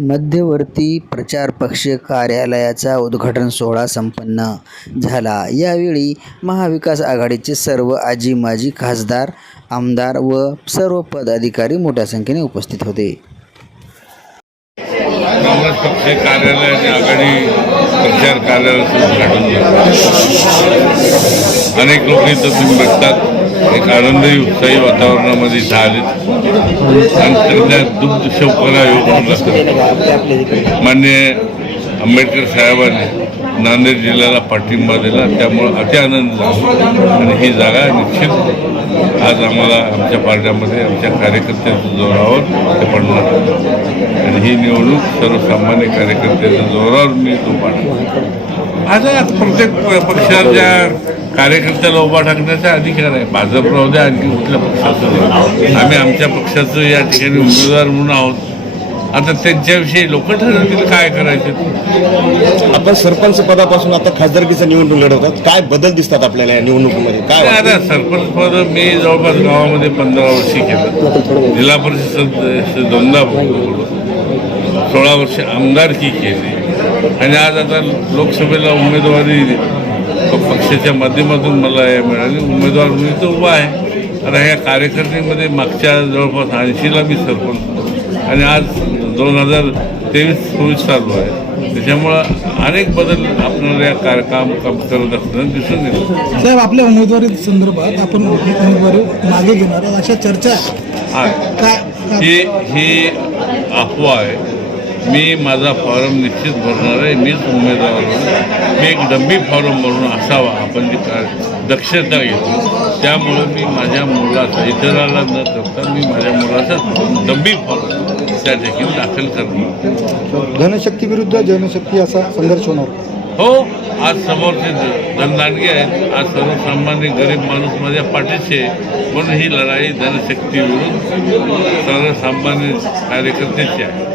मध्यवर्ती प्रचार पक्ष कार्यालयाचा उद्घाटन सोहळा संपन्न झाला. यावेळी महाविकास आघाडीचे सर्व आजी माजी खासदार आमदार व सर्व पदाधिकारी मोठ्या संख्येने उपस्थित होते. काँग्रेस पक्ष कार्यालय आणि आघाडी प्रचार कार्यालयाचं उद्घाटन अनेक लोक इथं तुम्ही भेटतात. एक आनंदी उत्साही वातावरणामध्ये झाले आणि त्या दुग्ध शौकाला योग मान्य आंबेडकर साहेबांनी नांदेड जिल्ह्याला पाठिंबा दिला. त्यामुळं अति आनंद झाला. आणि ही जागा निश्चित आज आम्हाला आमच्या पार्ट्यामध्ये आमच्या कार्यकर्त्यांच्या जोरावर ते पडणार. ही निवडणूक सर्वसामान्य कार्यकर्त्याच्या जोरावर मी तो पाडणार आता प्रत्येक पक्षाच्या कार्यकर्त्याला उभा टाकण्याचा अधिकार आहे भाजप राहू द्या आणखी कुठल्या पक्षाचं. आम्ही आमच्या पक्षाचं या ठिकाणी उमेदवार म्हणून आहोत आता त्यांच्याविषयी लोक ठरवतील काय करायचं आपण सरपंच पदापासून आता खासदारकीचा निवडणूक लढवतात काय बदल दिसतात आपल्याला या निवडणुकीमध्ये काय? आता सरपंच पद मी जवळपास गावामध्ये पंधरा वर्षी केलं जिल्हा परिषद दोनदा. सोळा वर्ष आमदारकी केली. आणि आज आता लोकसभेला उमेदवारी पक्षाच्या माध्यमातून मला हे मिळाली. उमेदवार म्हणून तो उभा आहे. आता ह्या कार्यकर्त्यांमध्ये मागच्या जवळपास ऐंशीला मी सरपंच. आणि आज दोन हजार तेवीस चोवीस चालू आहे. त्याच्यामुळं अनेक बदल आपल्याला या कार्य काम काम करत असताना दिसून येतात. साहेब आपल्या उमेदवारी संदर्भात आपण उमेदवारी मागे घेणार अशा चर्चा आहे. आहे काय ही ही अफवा आहे. मी माझा फॉर्म निश्चित भरणार आहे मीच उमेदवार आहे. मी एक डब्बी फॉर्म भरून असावा आपण जी दक्षता घेतो त्यामुळं मी माझ्या मुलाचा इतराला न करता मी माझ्या मुलाचा डब्बी फॉर्म त्या ठिकाणी दाखल करणार. धनशक्ती विरुद्ध जनशक्ती असा संघर्ष होणार? हो आज समोरचे धनदानगे आहेत. आज सर्वसामान्य गरीब माणूस माझ्या पाठीशी आहे. म्हणून ही लढाई धनशक्ती विरुद्ध सर्वसामान्य कार्यकर्त्याची आहे.